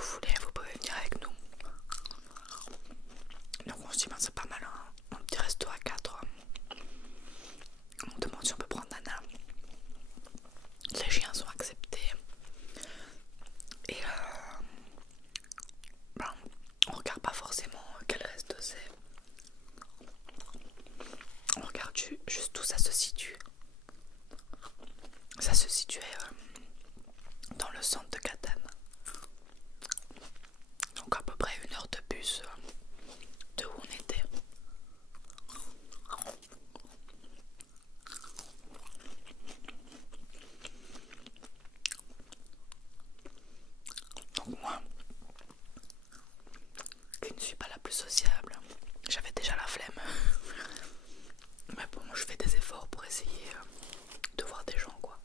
vous voulez, vous pouvez venir avec nous. Donc on se dit, ben, c'est pas mal un petit resto à 4. On demande si on peut prendre Nana. Les chiens sont acceptés. Et ben, on regarde pas forcément quel resto c'est. On regarde juste où ça se situe. Ça se situait dans le centre de Catane. Donc à peu près 1 heure de bus de où on était. Donc moi, qui ne suis pas la plus sociable, j'avais déjà la flemme. Mais bon, je fais des efforts pour essayer de voir des gens, quoi.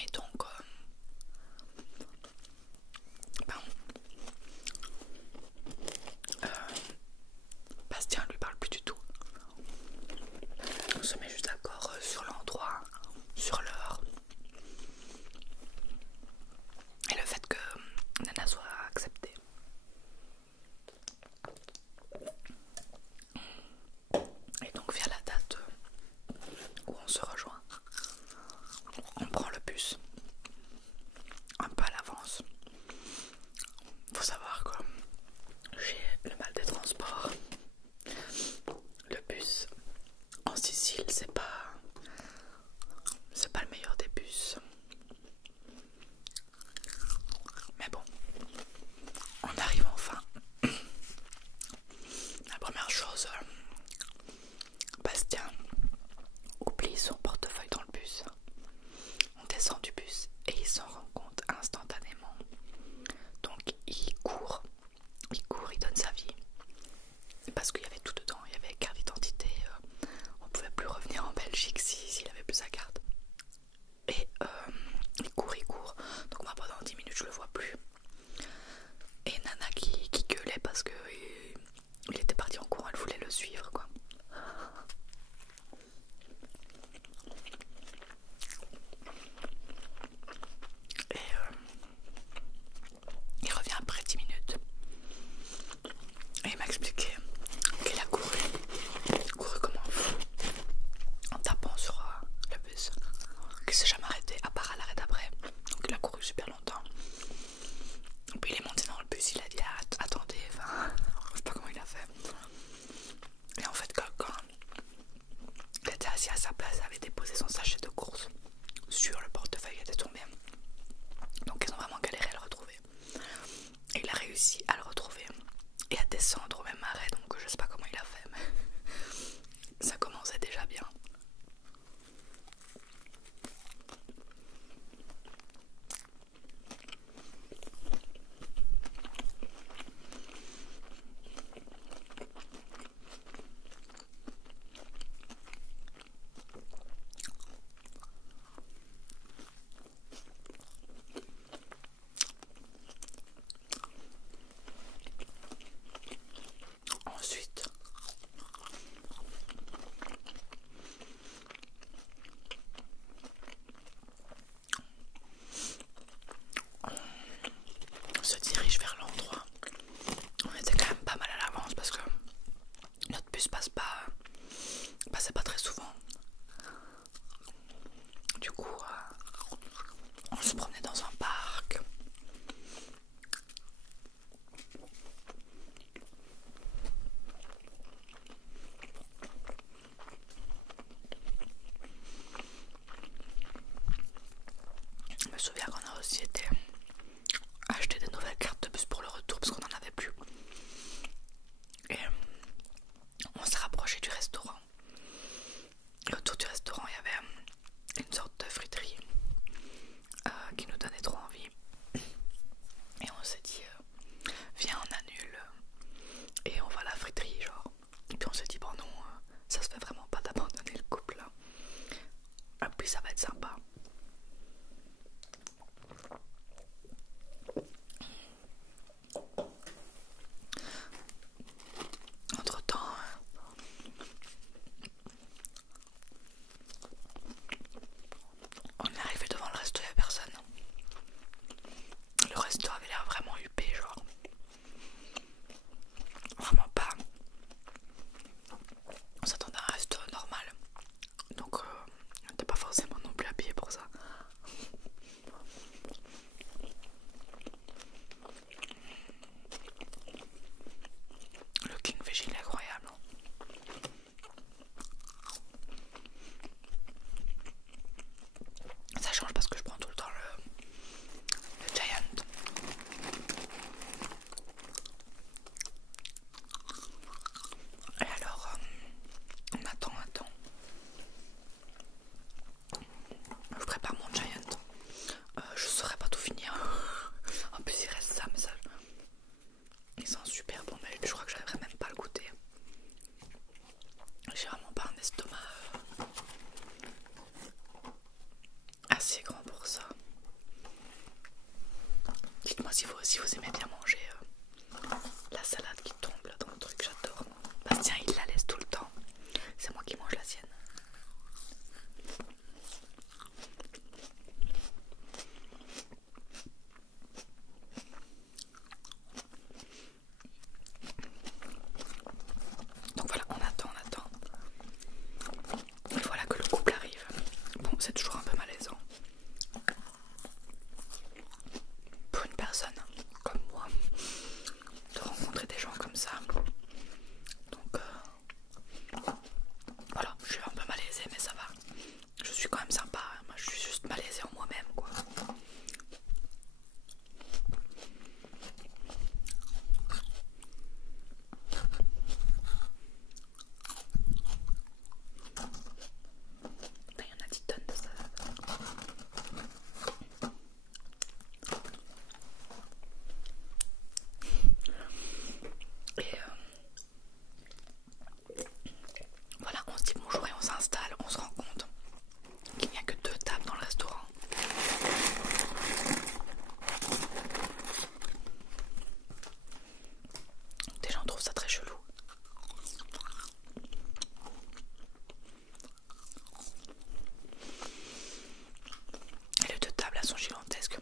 Et donc, ben, Bastien lui parle plus du tout. On se met juste d'accord sur l'endroit, sur l'heure. Et le fait que Nana soit acceptée. Et donc via la date où on se rejoint, on prend le bus un peu à l'avance. Faut savoir que j'ai le mal des transports. Le bus en Sicile, c'est pas le meilleur des bus. Mais bon, on arrive enfin. La première chose, Bastien oublie son portefeuille dans le bus. On descend du bus et il s'en rend compte instantanément. Donc il court, il donne sa vie. Parce qu'il y avait tout dedans, il y avait carte d'identité, on pouvait plus revenir en Belgique s'il avait plus sa carte. Et il court. Donc moi pendant 10 minutes je le vois plus. Et Nana qui gueulait parce que il était parti en courant, elle voulait le suivre, quoi. Et il revient après 10 minutes. Et il m'a expliqué qu'il a couru comme un fou en tapant sur le bus, qu'il s'est jamais arrêté à part à l'arrêt d'après. Donc il a couru super longtemps. Et puis il est monté dans le bus, il a dit attendez, enfin, je sais pas comment il a fait. Et en fait quand il était assis à sa place, il avait déposé son sachet de course sur le portefeuille qui était tombé. Donc ils ont vraiment galéré à le retrouver. Et il a réussi à le retrouver et à descendre au même arrêt, donc je sais pas comment il a fait, mais ça commençait déjà bien. Ensuite, on se dirige vers l'endroit. On était quand même pas mal à l'avance parce que notre bus passait pas très souvent. Du coup, on se promenait dans un parc. Je me souviens qu'on a aussi été acheter des nouvelles cartes de bus pour le retour parce qu'on n'en avait plus. Et on s'est rapproché du restaurant. Et autour du restaurant, il y avait une sorte de friterie si vous aimez bien manger la salade qui tombe là dans le truc, j'adore. Bastien il la laisse tout le temps, c'est moi qui mange la sienne. Donc voilà, on attend. Et voilà que le couple arrive. Bon, c'est toujours un peu malaisant. Pour une personne comme moi, de rencontrer des gens comme ça. Donc voilà, je suis un peu malaisée, mais ça va. Je suis quand même sympa. Moi, je suis juste malaisée en moi-même, quoi. Il y en a 10 tonnes de salade. Et voilà, on se dit bonjour et on s'installe, on se rend compte qu'il n'y a que 2 tables dans le restaurant. Déjà on trouve ça très chelou. Et les 2 tables elles sont gigantesques.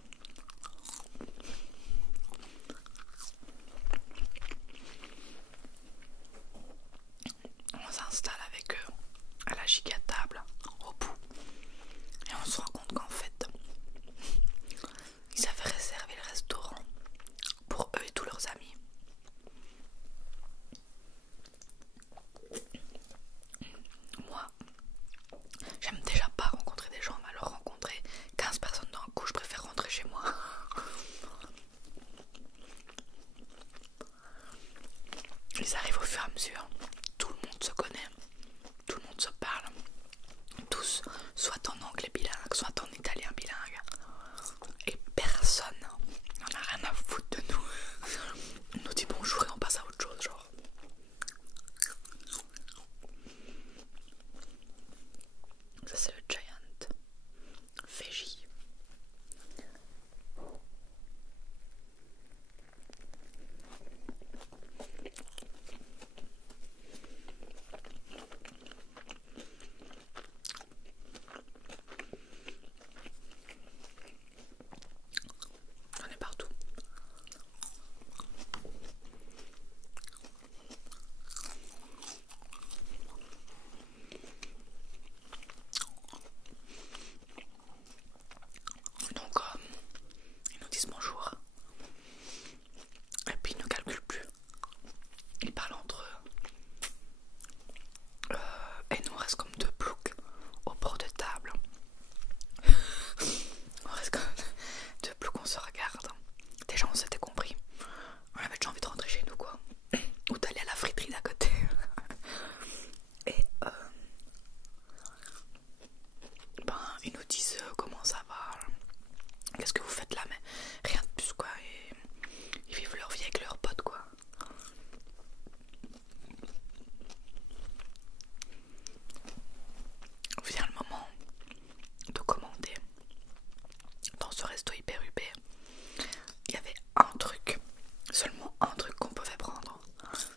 On s'installe avec eux à la giga table au bout et on se rend compte qu'en fait ils avaient réservé le restaurant pour eux et tous leurs amis. Moi, j'aime déjà pas rencontrer des gens, mais alors rencontrer 15 personnes d'un coup, je préfère rentrer chez moi. Ils arrivent au fur et à mesure, tout le monde se connaît, tout le monde se parle, tous soit en anglais bilingue, soit en italien bilingue, et personne n'en a rien à foutre de nous. On nous dit bonjour et on passe à autre chose, genre. Ça c'est le Giant Veggie. J'en ai partout. Donc ils nous disent bonjour. Et puis ils ne calculent plus. Ils parlent entre eux. Et nous on reste comme 2 ploucs au bord de table. On reste comme 2 ploucs, on se regarde. Déjà on s'était compris. On avait déjà envie de rentrer chez nous, quoi. Ou d'aller à la friterie d'à côté. Et ils nous disent comment ça va, qu'est-ce que vous faites là, mais rien de plus, quoi. Et ils vivent leur vie avec leurs potes, quoi. Vient le moment de commander. Dans ce resto hyper huppé, il y avait un truc, seulement un truc qu'on pouvait prendre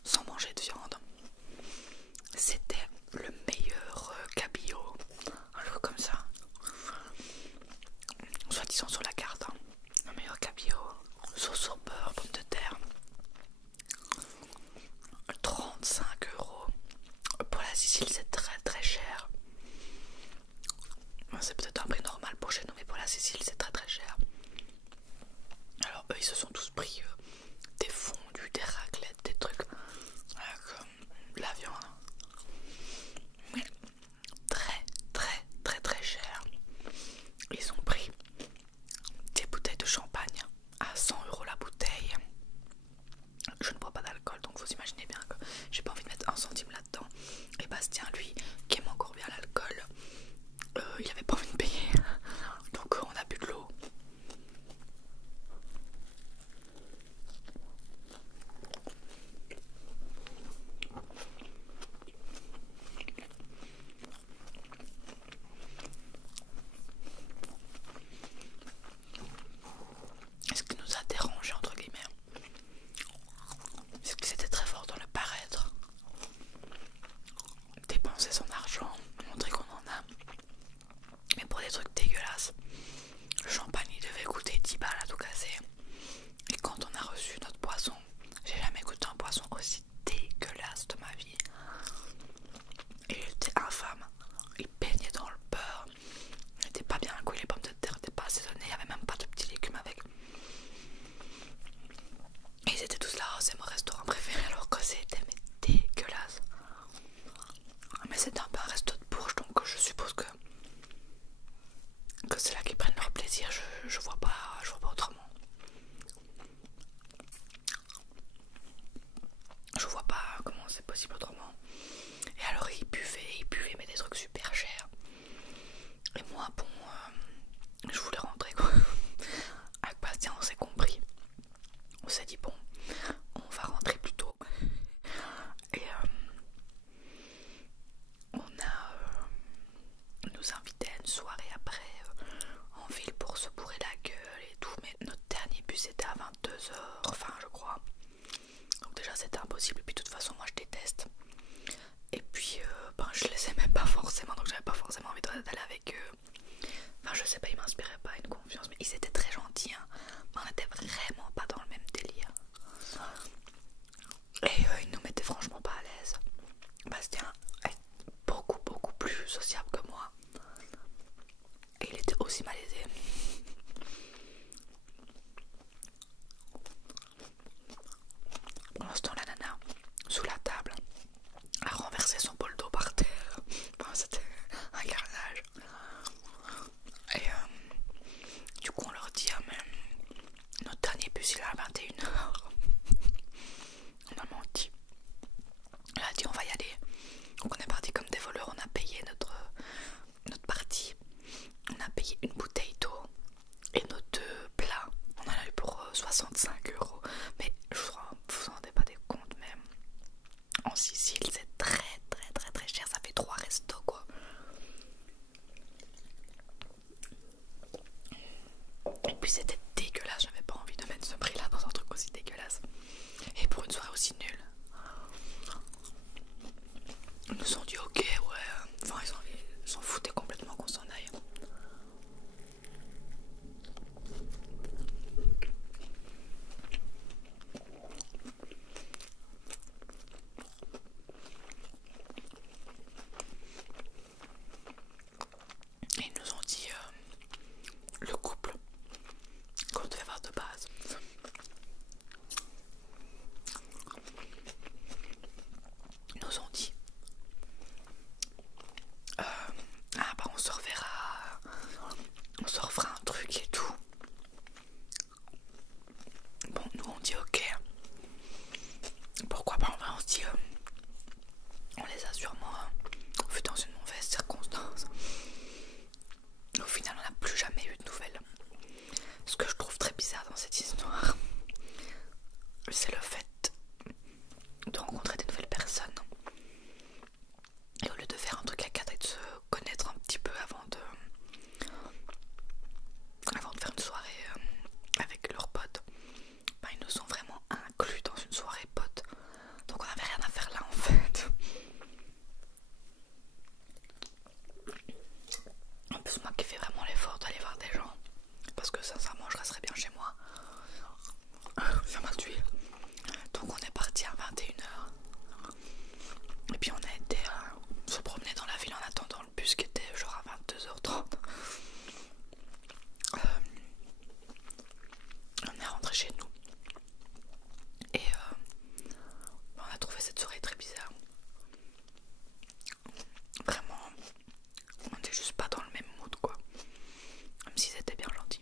sans manger de viande. C'était le meilleur cabillaud, un truc comme ça, soit disant sur la carte, hein. Le meilleur cabillaud, sauce au beurre, pommes de terre, 35 €. Pour la Sicile c'est très très cher. C'est peut-être un prix normal pour chez nous, mais pour la Sicile c'est très très cher. Alors eux ils se sont tous pris des fondus, des raclettes, des trucs comme la viande, mais très très très très cher. Ils ont pris des bouteilles de champagne à 100 € la bouteille. Je ne bois pas d'alcool, donc vous imaginez bien que j'ai pas envie de mettre un centime là-dedans. Et Bastien, lui, qui aime encore bien l'alcool, il avait pas envie de payer. Donc on a bu de l'eau. des trucs dégueulasses. Le champagne il devait coûter 10 balles à tout casser. Et quand on a reçu notre poisson, j'ai jamais goûté un poisson aussi dégueulasse de ma vie. Et il était infâme. Il baignait dans le beurre. Il n'était pas bien cuit, les pommes de terre n'étaient pas assaisonnées, il n'y avait même pas de petits légumes avec. Et ils étaient tous là, oh, c'est mon restaurant préféré, alors que c'était dégueulasse. Mais c'était un peu un resto de bourge, donc je suppose que c'est là qu'ils prennent leur plaisir, je vois pas autrement. Je vois pas comment c'est possible autrement. Et alors ils buvaient mais des trucs super chers. Et moi bon, je voulais rentrer quoi. Avec Bastien on s'est compris. On s'est dit bon, on va rentrer plus tôt. Et on nous invitait à une soirée après en ville pour se bourrer la gueule et tout. Mais notre dernier bus était à 22h, enfin je crois. Donc déjà c'était impossible. Et puis de toute façon moi je déteste. Et puis je les aimais pas forcément, donc j'avais pas forcément envie d'aller avec eux. Enfin je sais pas, ils m'inspiraient pas une confiance, mais ils étaient très gentils hein. Mais on était vraiment pas dans le même délire. Et ils nous mettaient franchement pas à l'aise. Bastien est beaucoup plus sociable que moi. Et il était aussi malaisé. Pendant ce temps la nana, sous la table, a renversé son bol d'eau par terre. Enfin, c'était un carnage. Et du coup on leur dit ah, mais notre dernier bus il est à 21h. On a menti. Elle a dit on va y aller. Donc on est parti comme des voleurs, on a payé notre partie. On a payé une bouteille d'eau et nos 2 plats. On en a eu pour 65€. Mais je vous en rendez pas des comptes, mais en Sicile c'est très cher. Ça fait 3 restos quoi. Et puis c'était dégueulasse, j'avais pas envie de mettre ce prix là dans un truc aussi dégueulasse. Et pour une soirée aussi nulle. Ils nous ont dit ok, ouais. Enfin ils s'en foutaient complètement qu'on s'en aille. Et ils nous ont dit le couple qu'on devait avoir de base. Ils nous ont dit on se reverra, on se refera un truc et tout. Bon, nous on dit ok, pourquoi pas, on se dit on les a sûrement vus dans une mauvaise circonstance. Au final on n'a plus jamais eu de nouvelles. Ce que je trouve très bizarre dans cette histoire, c'est le fait de rencontrer des nouvelles personnes et au lieu de faire un truc à 4 et de se connaître un petit peu avant de faire une soirée avec leurs potes, ils nous ont vraiment inclus dans une soirée potes, donc on n'avait rien à faire là en fait. En plus moi qui fais vraiment l'effort d'aller voir des gens, parce que sincèrement je resterais bien chez moi, ça m'a tué. Donc on est parti à 21h et puis on a été se promener dans la ville en attendant le bus qui était genre à 22h30. On est rentré chez nous et on a trouvé cette soirée très bizarre. Vraiment, on était juste pas dans le même mood quoi, même si c'était bien gentil.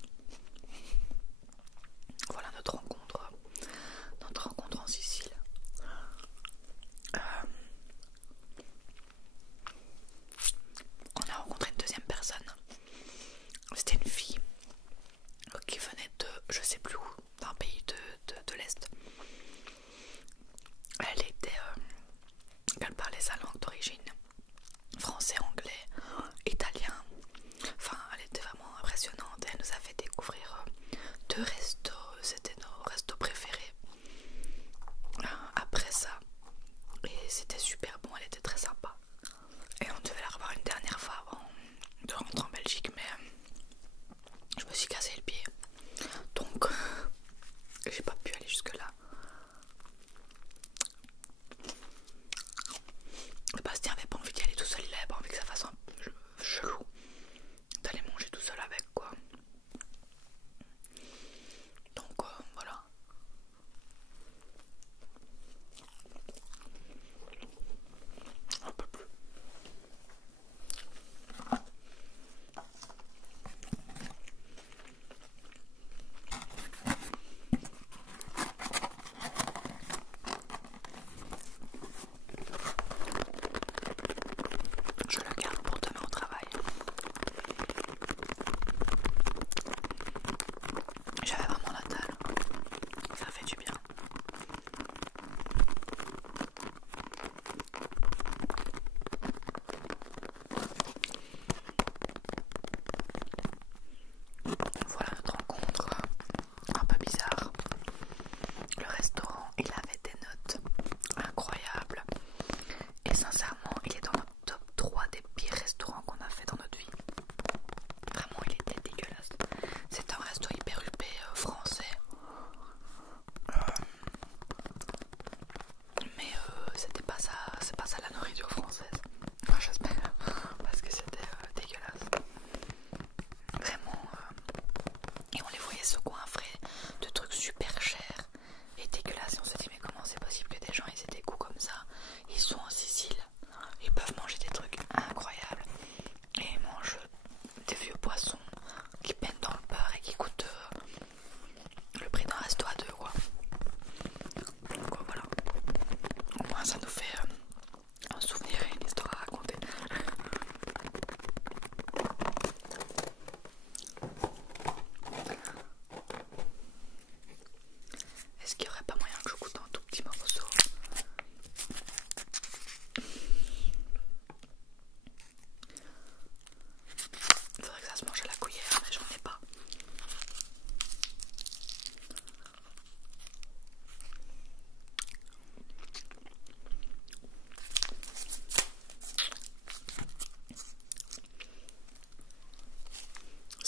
Voilà notre rencontre en Sicile. On a rencontré une deuxième personne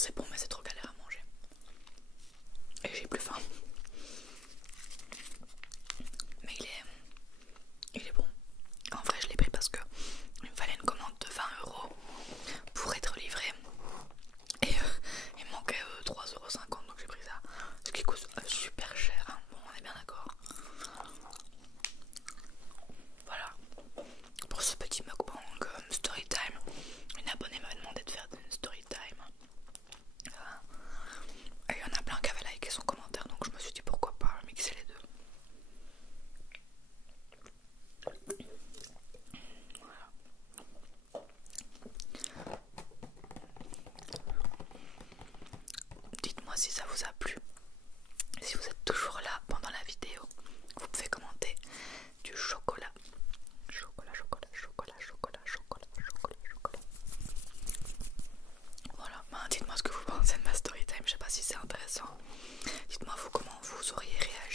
C'est bon, mais c'est trop galère à manger. Et j'ai plus faim. Mais il est bon. En vrai, je l'ai pris parce que il me fallait une commande de 20 € pour être livré. Et il me manquait 3,50 € donc j'ai pris ça. Ce qui coûte super cher, hein. Bon, on est bien d'accord. Voilà. Pour ce petit mukbang story time, une abonnée m'avait demandé de faire une story time. Et il y en a plein qui avaient liké son commentaire, donc je me suis dit pourquoi pas mixer les deux. Voilà. Dites-moi si ça vous a plu. Si vous êtes toujours là pendant la vidéo, vous pouvez commenter du chocolat. Chocolat, chocolat, chocolat, chocolat, chocolat, chocolat, chocolat. Voilà, ben, dites-moi ce que vous pensez de ma story time. Je sais pas si c'est intéressant. Dites-moi vous comment vous auriez réagi